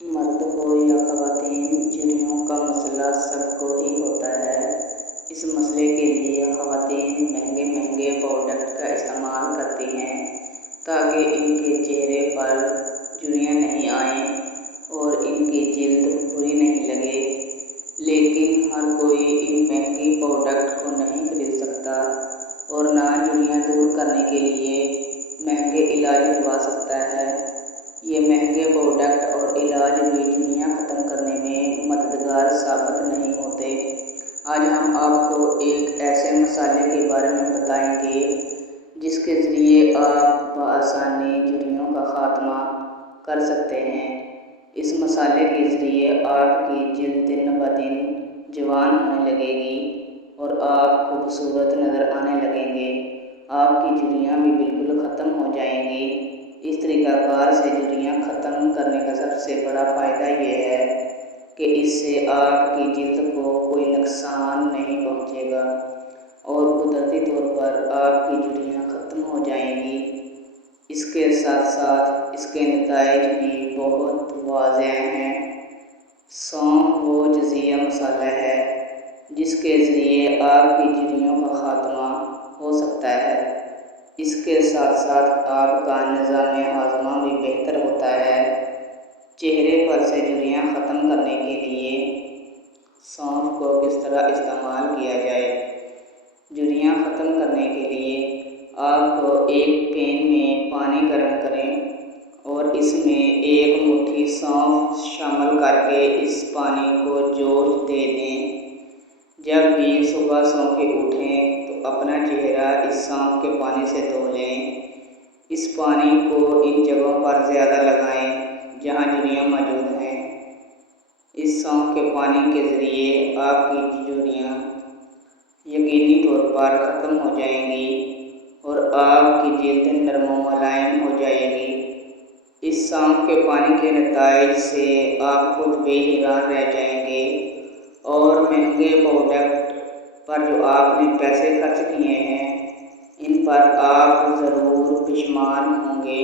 मर्द हो या ख़वातीन, झुर्रियों का मसला सबको ही होता है। इस मसले के लिए ख़वातीन महंगे महंगे प्रोडक्ट का इस्तेमाल करती हैं ताकि इनके चेहरे पर झुर्रियाँ नहीं आएँ और इनकी जिल्द बुरी नहीं लगे। लेकिन हर कोई इन महंगी प्रोडक्ट को नहीं खरीद सकता और ना झुर्रियाँ दूर करने के लिए महंगे इलाज करवा सकता है। ये महंगे प्रोडक्ट और इलाज भी झुर्रियाँ ख़त्म करने में मददगार साबित नहीं होते। आज हम आपको एक ऐसे मसाले के बारे में बताएंगे जिसके ज़रिए आप बआसानी झुर्रियों का ख़ात्मा कर सकते हैं। इस मसाले के ज़रिए आपकी जिल्द दिन ब दिन जवान होने लगेगी और आप खूबसूरत नज़र आने लगेंगे। आपकी झुर्रियाँ भी बिल्कुल ख़त्म हो जाएंगी। इस तरीक़ाकार से झुर्रियाँ ख़त्म करने का सबसे बड़ा फ़ायदा ये है कि इससे आपकी जिल्द को कोई नुकसान नहीं पहुँचेगा और कुदरती तौर पर आपकी झुर्रियाँ ख़त्म हो जाएंगी। इसके साथ साथ इसके नताइज भी बहुत वाज़ेह हैं। सौंफ वो जज़िया मसाला है जिसके ज़रिए आपकी झुर्रियों का ख़ात्मा हो सकता है। इसके साथ साथ आपका निज़ाम हाज़मा भी बेहतर होता है। चेहरे पर से झुर्रियाँ ख़त्म करने के लिए सौंफ को किस तरह इस्तेमाल किया जाए। झुर्रियाँ ख़त्म करने के लिए आपको एक पैन में पानी गर्म करें और इसमें एक मुट्ठी सौंफ शामिल करके इस पानी को जोश दे दें। जब भी सुबह सो के उठें तो अपना चेहरा इस सौंफ के पानी से धो लें। इस पानी को इन जगहों पर ज़्यादा लगाएं जहाँ झुर्रियाँ मौजूद हैं। इस सौंफ के पानी के ज़रिए आपकी झुर्रियाँ यकीनी तौर पर ख़त्म हो जाएंगी और आपकी जिल्द नरम व मुलायम हो जाएगी। इस सौंफ के पानी के नताइज से आप खुद बेहैरान रह जाएंगे और महंगे प्रोडक्ट पर जो आपने पैसे खर्च किए हैं इन पर आप ज़रूर परेशान होंगे।